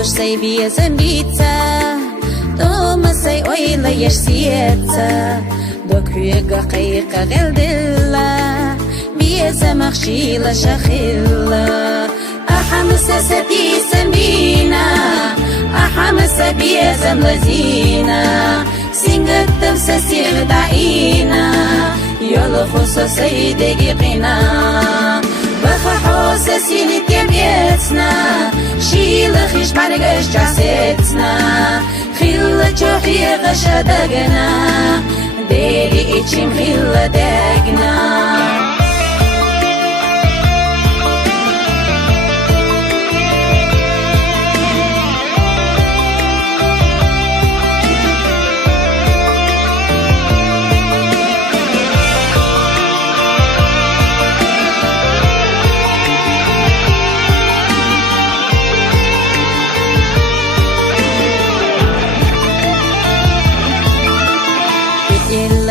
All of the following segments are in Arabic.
خصوص سيبي زنبيتا دوما سي اويلا يشسيتا دوك هيغا قيقا غلدلا بيزا مخشيلا شخيلا أحمس ستي سمبينا أحمس بيزا ملزينا سنجت تمسا سيغ دعينا يولو خصوص سيدي قينا بخحوس سيني تيميتنا شيل خيش بارغش جاسيتنا خيل جوحي غشدقنا ديري اتشم خيل دقنا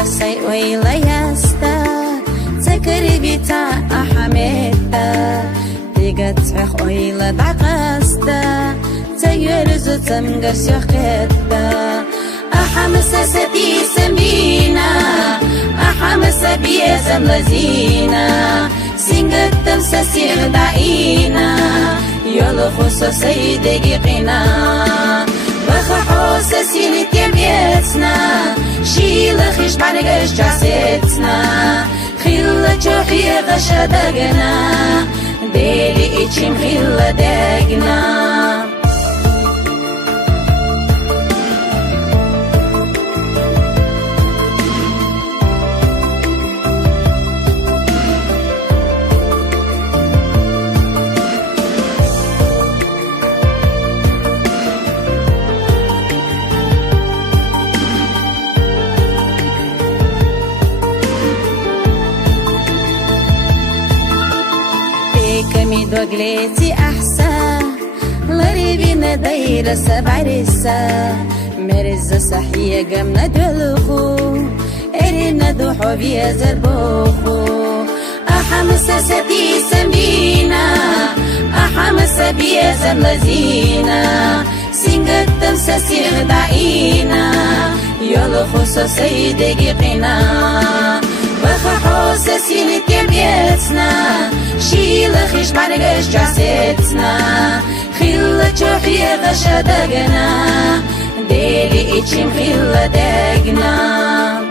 سي ويلا ياستا تكربي تا أحميتا تيجت فخ ويلا دعقاستا تيرزو تمقر سيوخيتا أحمس ستي سمينا أحمس بيزم لزينا سنجت تمسا سيغ دعينا يولو خصو سيدي قينا بخحوس سيني تيميتنا شيل خيش بارغش جاسيتنا خيل جوحي غشدقنا ديري اتشم خيل دقنا كمي دوغليتي أحسا لريبينا دايرة سبع رسا مرزة صحية قمنا دولخو إرنا دو حبيا زربوخو أحمس ستي سمبينا أحمس بيا زملزينا سنجت تمسا سيغ دعينا يولو خصو سيدي قينا بخحوس سيني تيميتنا شيل خيش بارغش جاسيتنا خيل جوحي غشدقنا ديري اتشم خيل دقنا